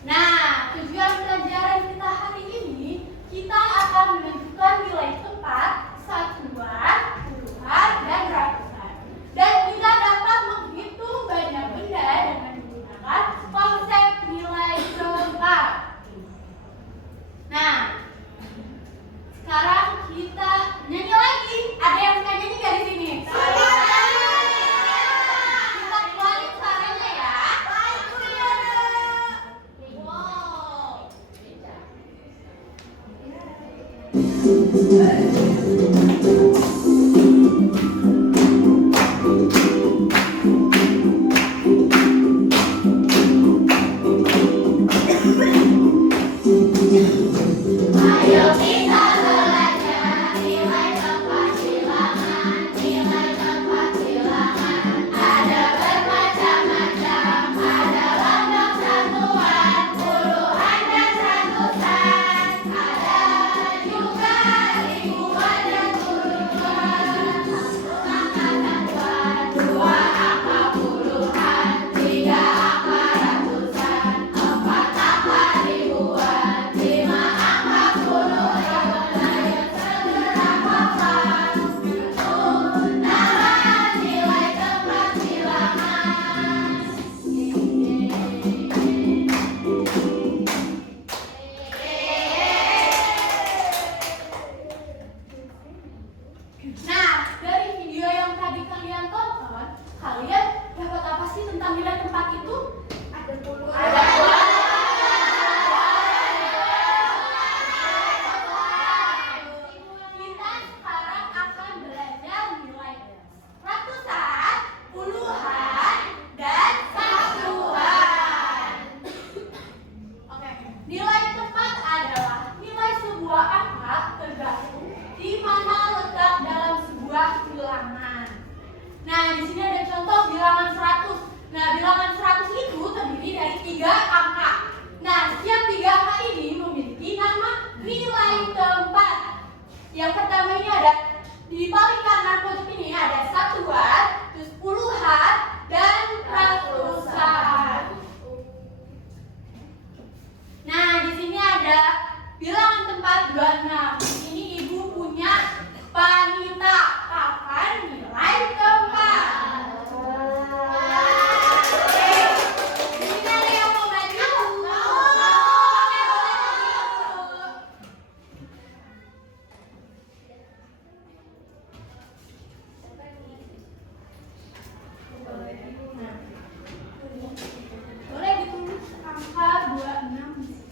Nah, tujuan pelajaran kita hari ini, kita akan menentukan nilai tempat, satuan, puluhan, dan ratusan. Dan kita dapat menghitung banyak benda dengan menggunakan konsep nilai tempat. Nah, sekarang kita nyanyi lagi. Ada yang suka nyanyi nggak di sini? Ayo kita belajar nilai tempat bilangan, nilai tempat bilangan. Ada bermacam-macam, ada lambang satuan, puluhan dan ratusan. Ada juga ribuan dan puluhan. Satu angka satuan, dua angka puluhan, tiga angka ratusan, empat angka ribuan, lima angka puluhan. Ayo segera hafal, nama nilai tempat bilangan. Nah, dari video yang tadi kalian tonton, kalian dapat apa sih tentang nilai tempat itu? Ada puluhan. Kita sekarang akan belajar nilai ratusan, puluhan, dan satuan. Oke, nilai tempat adalah nilai sebuah angka tergantung di mana letak dalam sebuah bilangan. Nah, di sini ada contoh bilangan 100. Nah, bilangan 100 itu terdiri dari 3 angka. Nah, setiap 3 angka ini memiliki nama nilai tempat. Yang pertama ini ada di paling kanan pojok ini ada satuan, terus puluhan, dan ratusan. Nah, di sini ada bilangan tempat 26. Ini ibu punya panita. Kapan nilai tempat? Ini ada yang mau bantu? Oke, boleh dulu. Boleh ditulis angka 26.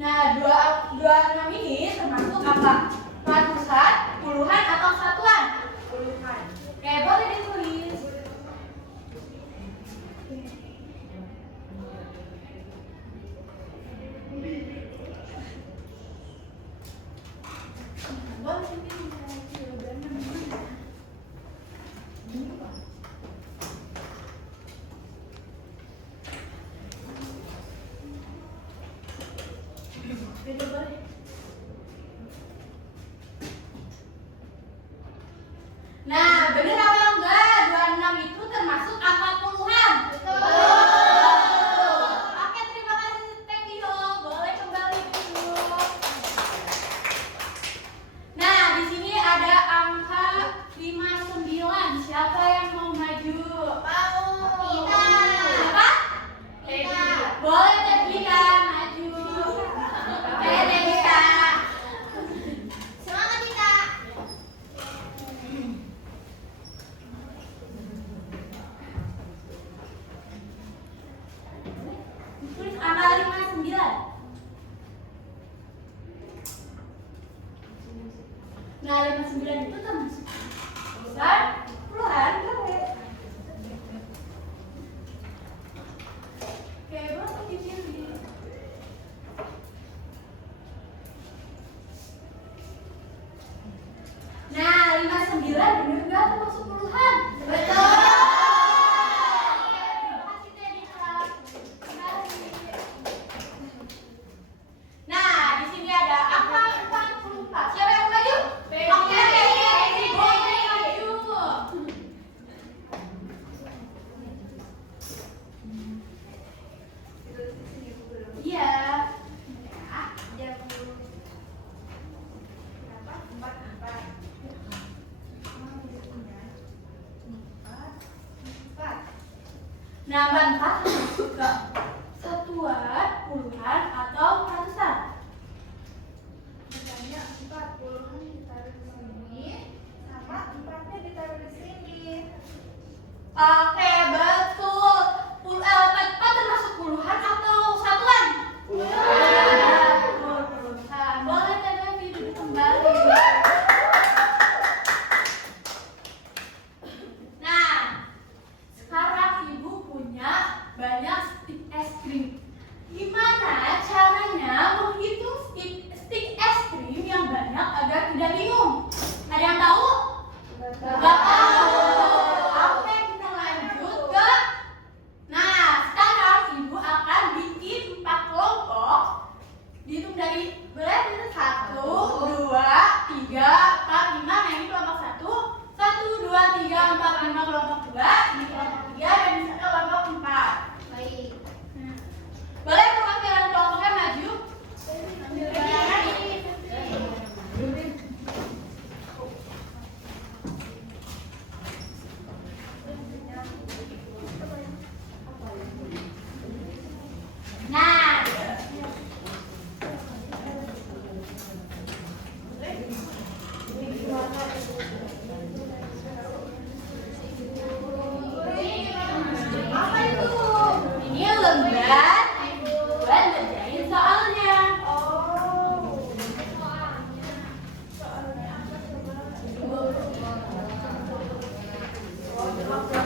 Nah, 26 ini termasuk apa? Ratusan, puluhan, atau satuan? Puluhan. Oke, boleh ditulis. Boleh ditulis. Nah, Nah, manfaat masuk ke satuan, puluhan, atau ratusan. Misalnya 40-an ditaruh di sini, sama 4-nya ditaruh di sini. Oke, betul. 4 termasuk puluhan atau satuan? Puluhan. Puluhan. Boleh Teh duduk kembali. Nah, sekarang Ibu punya banyak stik es krim. Gimana caranya menghitung stik es krim yang banyak agar tidak bingung? Ada yang tahu? Nggak tahu. Oke, kita lanjut ke. Nah, sekarang Ibu akan bikin 4 kelompok. Dihitung dari berapa? 1, 2, 3, 4, 5. Nah, ini kelompok 1. 1, 2, 3, 4, 5 kelompok 2. Ini kelompok 3 dan ini kelompok 4. Baik. Boleh perwakilan kelompoknya maju? Nah, Apa itu? ini lembar buat ngerjain soalnya. Oh. Soalnya apa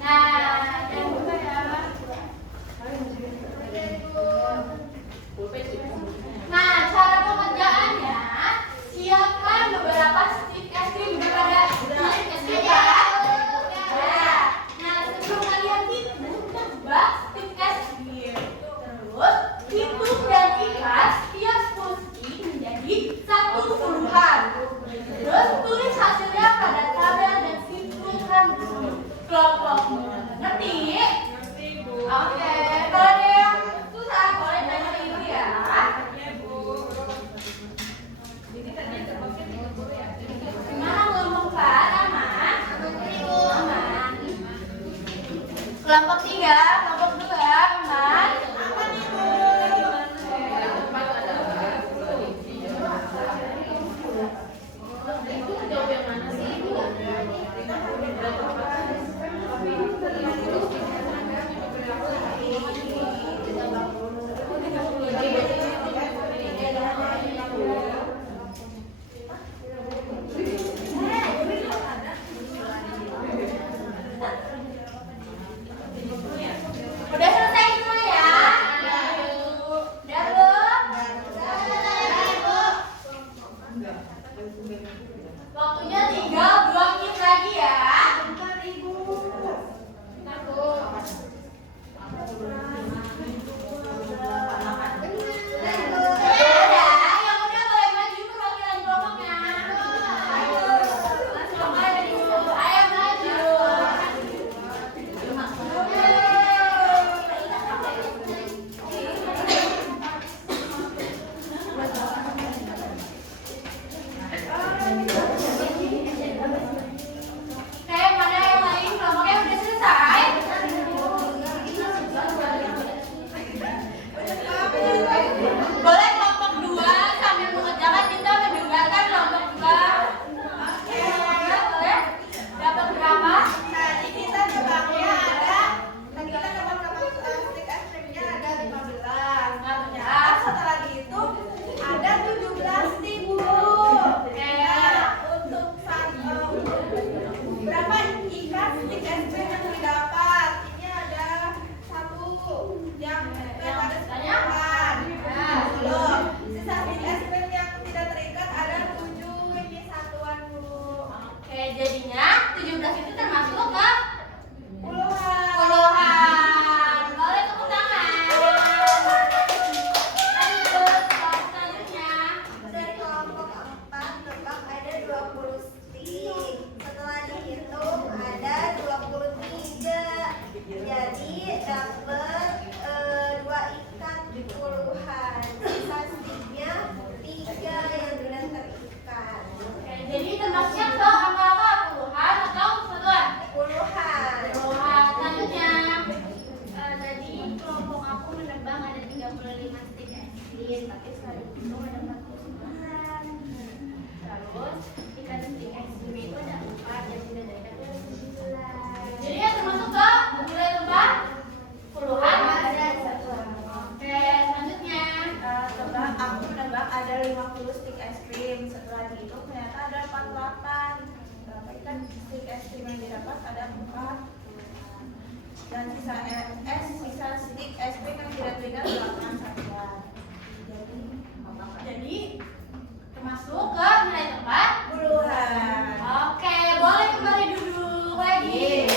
Nah, yang kedua ya. Nah, cara pengerjaannya, siapkan beberapa stik es krim kepada stik es krim ya. Nah, sebelum kalian hitung, tebak stik es krim. Terus, hitung dan ikat tiap 10 stik menjadi 1 puluhan. Terus, tulis hasilnya pada tabel dan simpulkan kelompokmu. Ngerti? Oke, kalau ada yang susah boleh tanya ke Ibu ya. Gimana kelompok 4? Aman? Aman. Kelompok 3, kelompok 2, aman? Aman Ibu. itu jawab yang mana sih, Ibu? asin, tapi setelah dihitung ada 49. Terus ikan stick es krim itu ada 4, yang tidak ada ikan itu ada 9. Jadi yang termasuk ke nilai tebak puluhan. Ada 1. Oke, selanjutnya. Aku menebak ada 50 stick es krim. Setelah dihitung ternyata ada 48. Berapa ikan stick es krim yang didapat? Ada 4. Dan sisa stick es krim yang tidak tinggal 8 saja. Jadi termasuk ke nilai tebak Puluhan. Oke, boleh kembali duduk lagi.